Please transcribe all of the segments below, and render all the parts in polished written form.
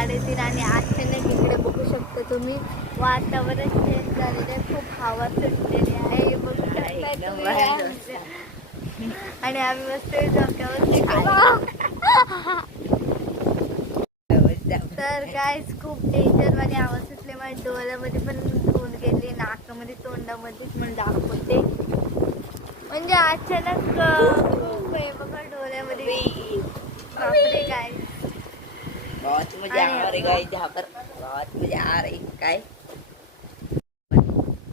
3:30 आणि अचानक इकडे बघू शकता तुम्ही वातावरण चेंज झालेलं आहे. खूप हवा सुटलेली आहे बघू शकता तुम्ही. आणि आम्ही मस्त डोक्यावर तर गाईज खूप डेंजरवाणी आवाज सुटल्यामुळे डोळ्यामध्ये पण धुवून गेली, नाकामध्ये तोंडामध्ये पण दाखवते. म्हणजे अचानक खूप आहे बघा डोळ्यामध्ये. बापरे गाईज, बहुत मजा आ रही गाइस, यहाँ पर बहुत मजा आ रही काय.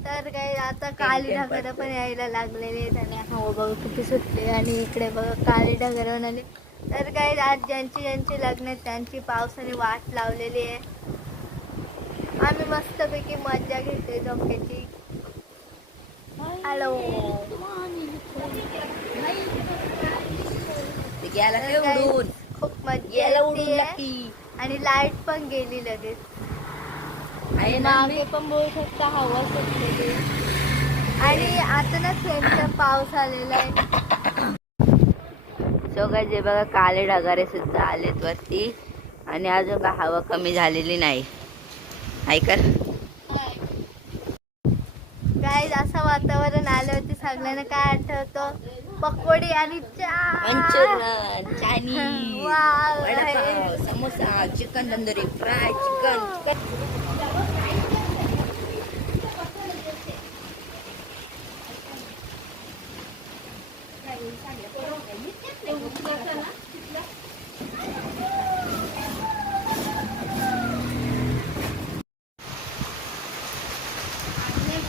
तर काय आता काली ढगाला पण यायला लागलेले आहेत आणि हवा बघा किती सुटले. आणि इकडे बघा काली ढगाला आले. तर काय आज ज्यांची लग्न आहेत त्यांची पावसाने वाट लावलेली आहे. आम्ही मस्तपैकी मजा घेते डोक्याची. हॅलो खूप मजा येते आणि लाईट पण गेली लगेच. आणि मागे पण बघू शकता हवा सुटलेली. आणि आता ना थेंबचा पाऊस आलेला आहे. सो गाइस हे बघा काळे ढगारे सुद्धा आलेत वरती आणि अजून का हवा कमी झालेली नाही. ऐकर गाईज असं वातावरण आल्यावरती सगळ्यांना काय आठवतं? पकोडी आणि Manchurian, Chinese, wow, vada pav, samosa, chicken tandoori, fry chicken.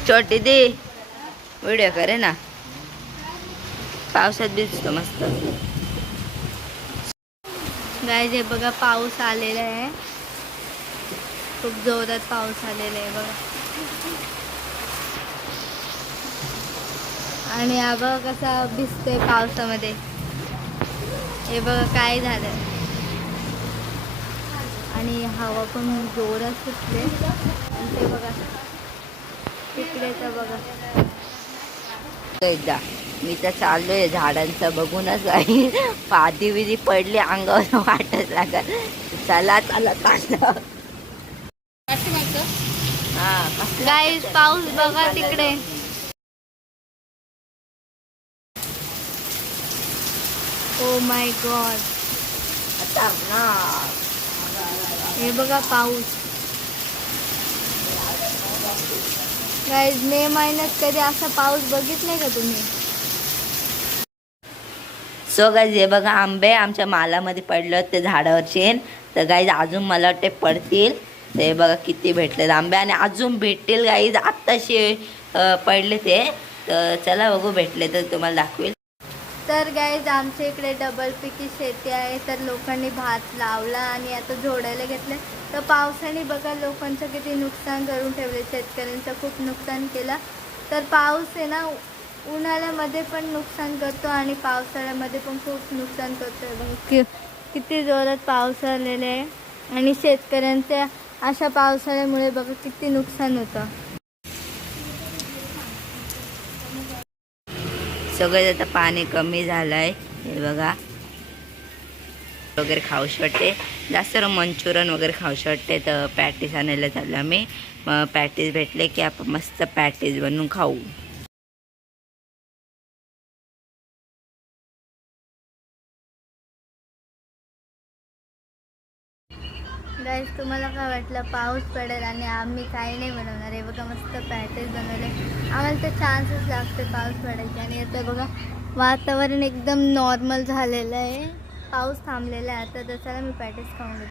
छोटी दी व्हिडिओ करे ना, पावसात भिजतो मस्त. गाईज हे बघा पाऊस आलेला आहे, खूप जोरात पाऊस आलेला आहे बघा. आणि हा बघा कसा भिजतोय पावसामध्ये. हे बघा काय झालं. आणि हवा पण जोरात सुटले. ते बघा तिकडे तर बघा. एकदा मी तर चाललोय झाडांचं बघूनच आई पादी विधी पडली अंगावर वाटत लागत. चला चला चाललं. गाईज पाऊस बघा तिकडे. ओ माय गॉड, हे बघा पाऊस. गाईज मे महिन्यात कधी असा पाऊस बघितलाय का तुम्ही? सो गाईज हे बघा आंबे आमच्या मालामध्ये पडलं ते झाडावरचे. तर गाईज अजून मला वाटते पडतील. ते बघा किती भेटले आंबे आणि अजून भेटतील गाईज. आत्ताशे पडले ते. तर चला बघू भेटले तर तुम्हाला दाखवेल. तर गाईज आमच्या इकडे डबल पिकी शेती आहे. तर लोकांनी भात लावला आणि आता झोडायला घेतलं. तर पावसाने बघा लोकांचं किती नुकसान करून ठेवले. शेतकऱ्यांचं खूप नुकसान केलं. तर पाऊस आहे ना उन्हाळ्यामध्ये पण नुकसान करतो आणि पावसाळ्यामध्ये पण खूप नुकसान करतो. किती जोरात पाऊस आलेला आहे आणि शेतकऱ्यांच्या अशा पावसाळ्यामुळे बघा किती नुकसान होतं. सगळं आता पाणी कमी झालं आहे. हे बघा वगैरे खाऊशी वाटते. जास्त मंचुरियन वगैरे खाऊशी वाटते. तर पॅटीस आणायला चाललो आम्ही. मग पॅटीस भेटले की आपण मस्त पॅटीस बनवून खाऊ. गाईज तुम्हाला काय वाटलं पाऊस पडेल आणि आम्ही काही नाही बनवणार आहे? बघा मस्त पॅटीस बनवले. आम्हाला तर चान्सच लागते पाऊस पडायचे. आणि आता बघा वातावरण एकदम नॉर्मल झालेलं आहे, पाऊस थांबलेला आहे आता. तर चला मी पॅटीस खाऊन घेते.